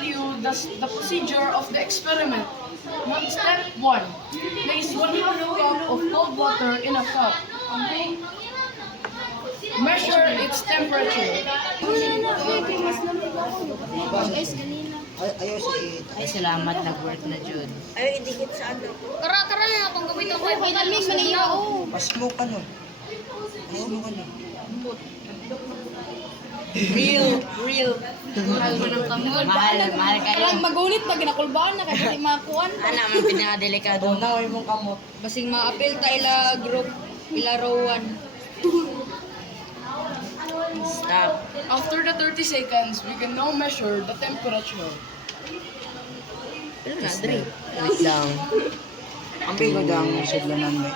tell you the procedure of the experiment. Step 1. Place 1/2 cup of cold water in a cup. Measure its temperature. Ay, salamat, nag-work na Jud. Ay, idikit sa ano. Tara na akong gawin ang wifi na mix maniyo. Pasmoke ka nun. Pasmoke ka nun. Real. Mahal mo ng kamot. Mahal kayo. Karang magunit pag ginakulbaan na kasi makuan. Ana, man pinakadelikado. Naway mong kamot. Basing ma-appeal ta ila group, ila rowan. Stop. After the 30 seconds, we can now measure the temperature. Pero na, Dre. Wait lang. Ang bigo dang sudlanan mo.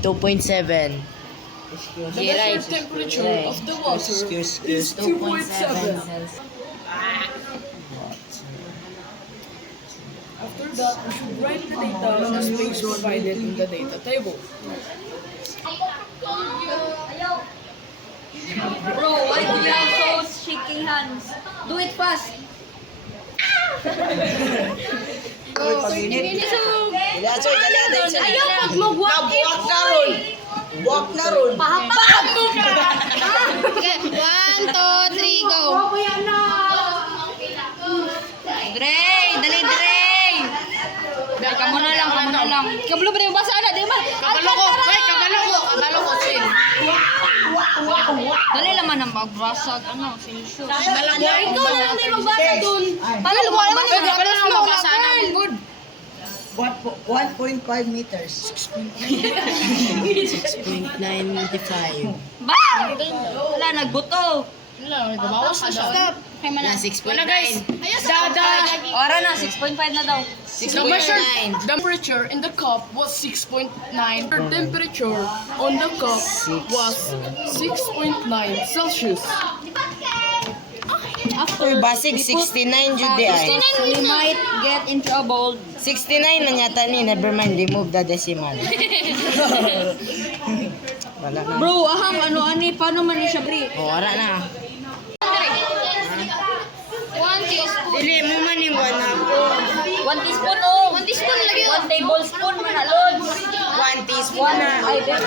2.7. The Okay, right. measured temperature of the water is 2.7. After that, we should write the data in the space provided in the data table. Bro, why do you have those shaking hands? Do it fast. Uy, pag-init. Dali. Ayaw pag mag-walk Nabuwak na ron. Buwak na ron. Pahapag mo ka! Okay, 1, 2, 3, go! Dre! Dali, Dre! Kamu na lang. Kabalo ba na yung basa na? Di ba? Kabalo ko, Sin. Dali naman ang magbasag. Ano? Sinusyo. Nalagay ko lang na yung magbasa dun. Paano mo naman yung Kabalo na mabasa na ang good. 1.5 meters. 6.95. Ba? Wala, nagbuto. Bawas na siya. Stop. Kaya man Na na. 6.9. Ora na, 6.5 na daw. The measured temperature in the cup was 6.9. The temperature on the cup was 6.9 Celsius. After basic 69 Jud ay. We might get in trouble. 69 na yata ni, never mind, remove the decimal. Wala na. Bro, ahang ano-ani, paano man ni siya, Bri? O, wala na. 1 teaspoon. Dili mo man yung 1 1 teaspoon, oh. 1 teaspoon lagi, 1 tablespoon man na, Lods. 1 teaspoon na. Ay, din.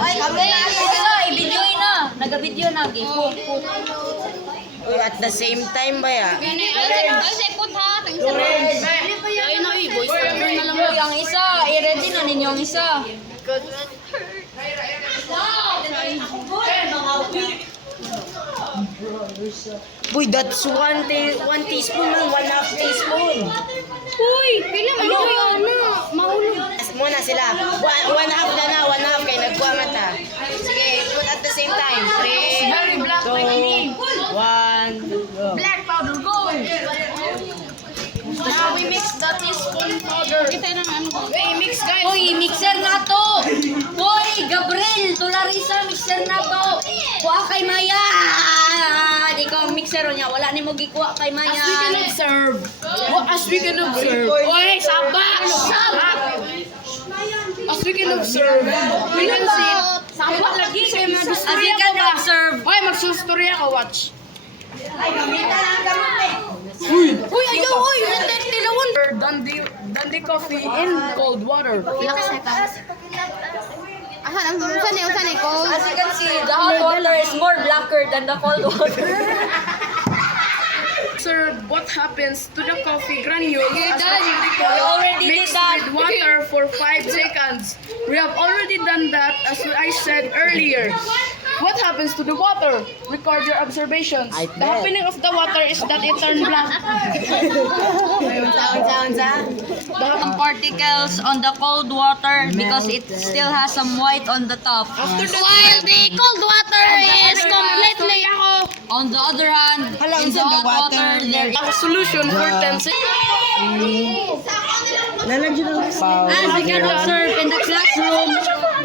Ay, isa, i-video na. Naga-video na, put. Uy, at the same time ba ya? Ay, say put ha. Ay, na, voice over na lang mo. Ang isa, i-ready na ninyo ang isa. Uy, that's 1 teaspoon lang, 1/2 teaspoon. Uy, pila man yung ano, mahulog. Muna sila. 1/2 na na, 1/2 kay nagkuha mata. Sige, put at the same time. 3, Very black 2, like me. 1, go. Black powder, go! Now we mix the teaspoon powder. Hey, mix guys. Uy, mixer na to! Uy, Gabriel, Tularisa, mixer na to! Kuha kay Maya! Di ko ang mixer niya, wala ni mo gikuha kay Maya. As we can observe. As we can observe. Oy, sabak! Sabak! As we can observe, we can see. Sabak lagi kay As mag-story you ako can ba? observe. Oy, mag-story ako, watch. Uy, ayaw, uy! Tinawon! Dundee coffee in cold water. Usan eh, cold? As you can see, the hot water is more blacker than the cold water. Observe what happens to the coffee granules as the We already did mixed that. with water for 5 seconds. We have already done that as I said earlier. What happens to the water? Record your observations. I The bet. happening of the water is that it turned black. Some particles on the cold water because it still has some white on the top. While the cold water is completely on the other hand, in the hot water there is A solution for 10 seconds. as we can observe in the classroom,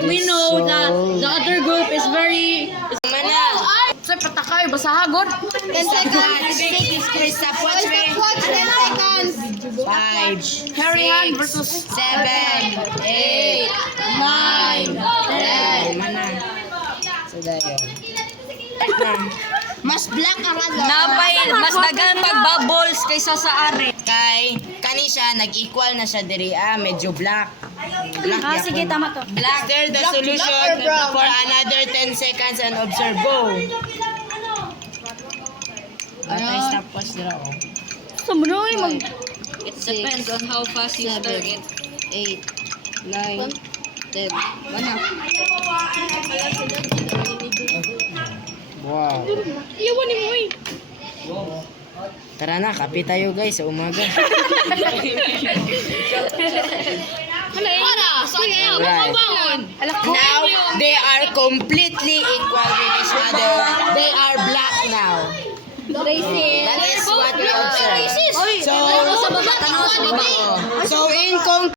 we know that the other group is very Say patakay, basahagod. 10 seconds. 10 seconds. 5, Harry Han versus 7, 8, 9, 10. Mas black ang ano. Napay, mas dagan pag-bubbles kaysa sa are. Kay, kani siya, nag-equal na siya diri. Medyo black. Black yapon. tama to. Black. Stir the solution for another 10 seconds and observe. Go! Batay stopwatch dira oh. It depends on how fast you stir it. 8, 9, 10. Wala. Wow. Tara na, kape tayo guys sa umaga. Right. Now, they are completely equal with each other. They are black now. That is what we observe. So in conclusion,